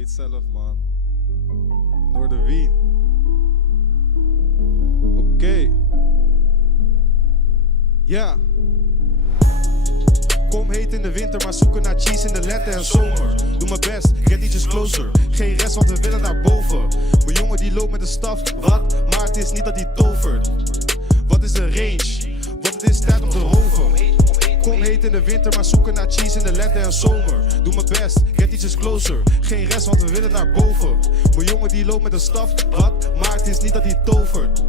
weet zelf, man. Noorderwien. Oké. Ja. Kom heet in de winter, maar zoeken naar cheese in de lente en zomer. Doe mijn best, get iets closer. Geen rest, want we willen naar boven. Mijn jongen die loopt met de staf, wat? Maar het is niet dat hij tovert. Wat is de range? Wat het is tijd om te roven. Kom heet in de winter, maar zoeken naar cheese in de lente en zomer. Doe mijn best, get iets closer. Geen rest, want we willen naar boven. Mijn jongen die loopt met de staf, wat? Maar het is niet dat hij tovert.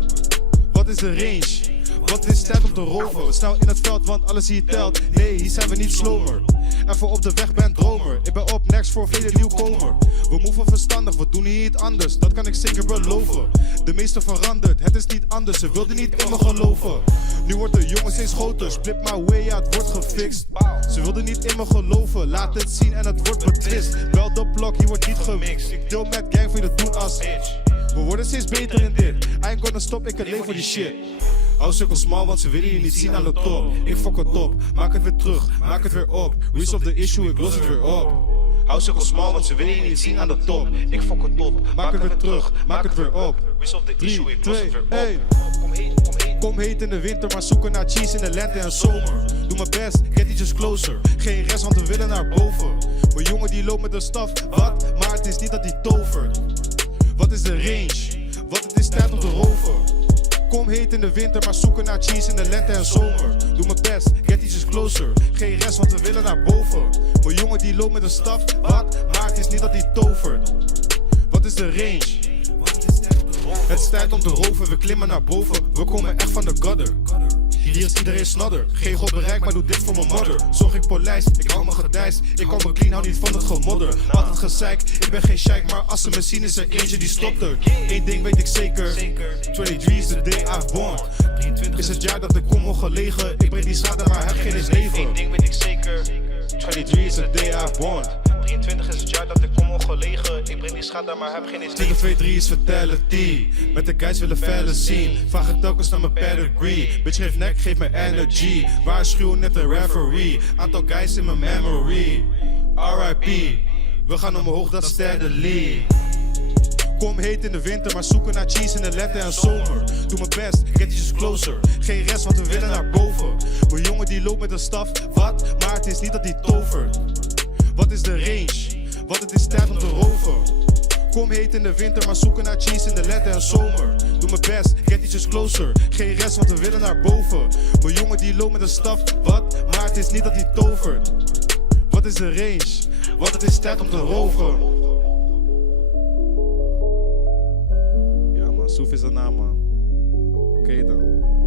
Wat is de range? Wat is tijd om te roven? Snel in het veld, want alles hier telt. Nee, hier zijn we niet slomer. Even op de weg ben dromer. Ik ben op next voor vele nieuwkomer. We moven verstandig, we doen hier iets anders. Dat kan ik zeker beloven. De meeste veranderd, het is niet anders. Ze wilden niet in me geloven. Nu wordt de jongen steeds groter. Split my way, ja, het wordt gefixt. Ze wilden niet in me geloven. Laat het zien en het wordt betwist. Wel de blok, hier wordt niet gemixt. Ik deel met gang voor je te doen als we worden steeds beter in dit. I ain't gonna stop, ik leef voor die shit. Hou cirkel small, want ze willen je niet zien aan de top. Ik fok het op, maak het weer terug, maak het weer op. Resolve the issue, ik los het weer op. Hou cirkel small, want ze willen je niet zien aan de top. Ik fok het op, maak het weer terug, maak het weer op. Resolve the issue, ik los het weer op. Kom heet in de winter, maar zoeken naar cheese in de lente en zomer. Doe mijn best, get iets closer. Geen rest, want we willen naar boven. Mijn jongen die loopt met de staf, wat? Maar het is niet dat hij tovert. Wat is de range? Wat het is tijd om te roven. Kom heet in de winter, maar zoeken naar cheese in de lente en zomer. Doe mijn best, get iets closer. Geen rest, want we willen naar boven. Mijn jongen die loopt met een staf, wat? Maar het is niet dat hij tovert. Wat is de range? Het is tijd om te roven, we klimmen naar boven. We komen echt van de gutter. Hier is iedereen snodder. Geen god bereik, maar doe dit voor mijn modder. Zorg ik polijst, ik hou me gedijst. Ik hou me clean, hou niet van het gemodder. Altijd gezeik, ik ben geen sheik, maar als ze me zien is er eentje die stopt er. Eén ding weet ik zeker, 23 is the day I've born. 23 is het jaar dat ik kom ongelegen. Ik breng die schade, maar heb geen eens leven. Eén ding weet ik zeker, 23 is the day I've born. 23 is het jaar dat ik kom ongelegen. Ik breng die schade, maar heb geen eens leven. 223 is fatality. Met de guys willen felle zien. Vraag het telkens naar mijn pedigree. Bitch geef nek, geef me energy. Waarschuw net een referee. Aantal guys in mijn memory. R.I.P. We gaan omhoog, dat steadily. Kom heet in de winter, maar zoeken naar cheese in de lente en zomer. Doe mijn best, get iets closer. Geen rest, want we willen naar boven. Mijn jongen die loopt met een staf, wat? Maar het is niet dat hij tovert. Wat is de range? Wat het is tijd om te roven. Kom heet in de winter, maar zoeken naar cheese in de lente en zomer. Doe mijn best, get iets closer. Geen rest, want we willen naar boven. Mijn jongen die loopt met een staf, wat? Maar het is niet dat hij tovert. Wat is de range? Wat het is tijd om te roven. Ja man, Soef is de naam man. Oké dan.